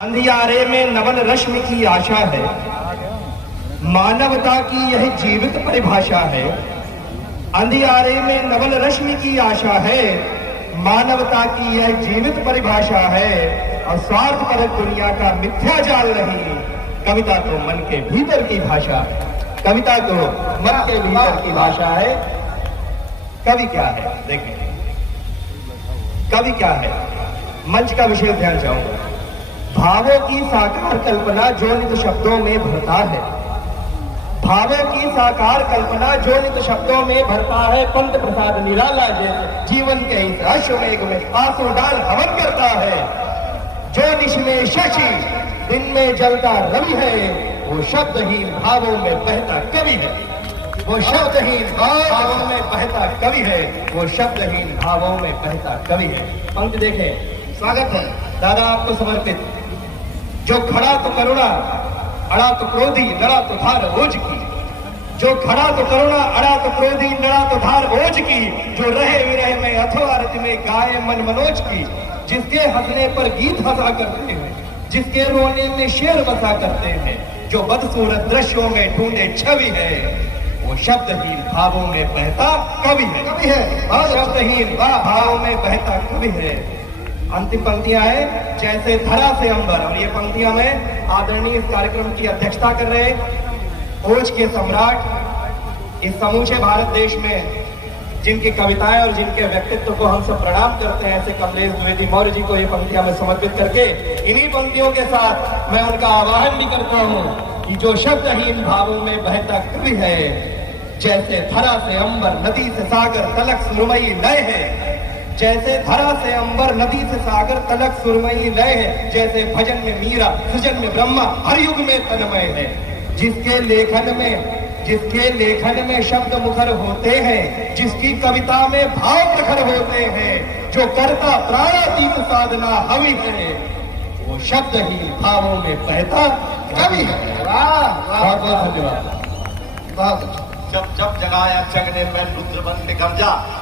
अंधियारे में नवल रश्मि की आशा है, मानवता की यह जीवित परिभाषा है। अंधियारे में नवल रश्मि की आशा है, मानवता की यह जीवित परिभाषा है। और स्वार्थ परक दुनिया का मिथ्या जाल नहीं, कविता तो मन के भीतर की भाषा है। कविता तो मन के भीतर की भाषा है। कवि क्या है देखें, कवि क्या है। मंच का विषय ध्यान चाहूंगा। भावों की साकार कल्पना जो नित शब्दों में भरता है, भावों की साकार कल्पना जो नित शब्दों में भरता है। पंत प्रसाद निराला जैसे जीवन के इस अश्वमेघ में आंसू डाल हवन करता है। जो निश में शशि दिन में जलता रवि है, वो शब्दहीन भावों में बहता कवि है। वो शब्दहीन भावों में बहता कवि है, वो शब्दहीन भावों में बहता कवि है। पंक्ति देखें, स्वागत है दादा आपको समर्पित। जो खड़ा तो करुणा अड़ा तो क्रोधी लड़ा तो धार ओज की, जो खड़ा तो करुणा अड़ा तो क्रोधी लड़ा तो धार ओज की। जो रहे विरह में अथवा रति में गाए मन मनोज की। जिसके हंसने पर गीत हंसा करते हैं, जिसके रोने में शेर बसा करते हैं। जो बदसूरत दृश्यों में ढूंढे छवि है, वो शब्दहीन भावों में बहता कवि है। कवि है शब्दहीन भावों में बहता कवि है। अंतिम पंक्तियां हैं, जैसे धरा से अंबर। और ये पंक्तियां में आदरणीय इस कार्यक्रम की अध्यक्षता कर रहे ओज के सम्राट, इस समूचे भारत देश में जिनकी कविताएं और जिनके व्यक्तित्व को हम सब प्रणाम करते हैं, ऐसे कमलेश द्विवेदी मौर्य जी को ये पंक्तियां में समर्पित करके इन्हीं पंक्तियों के साथ मैं उनका आह्वान भी करता हूं कि जो शब्दहीन भावों में बहता कवि है, जैसे धरा से अंबर नदी से सागर तलक सुरमई लय है। जैसे धरा से अंबर नदी से सागर तलक सुरमई लय है। जैसे भजन में मीरा सृजन में ब्रह्मा हर युग में तन्मय है। जिसके लेखन में शब्द मुखर होते हैं, जिसकी कविता में भाव प्रखर होते हैं। जो करता प्राणातीत साधना हवि है, वो शब्द ही भावों में बहता कवि है। बहुत बहुत धन्यवाद। जब जब जगाया जगने में रुद्र बन के गरजा।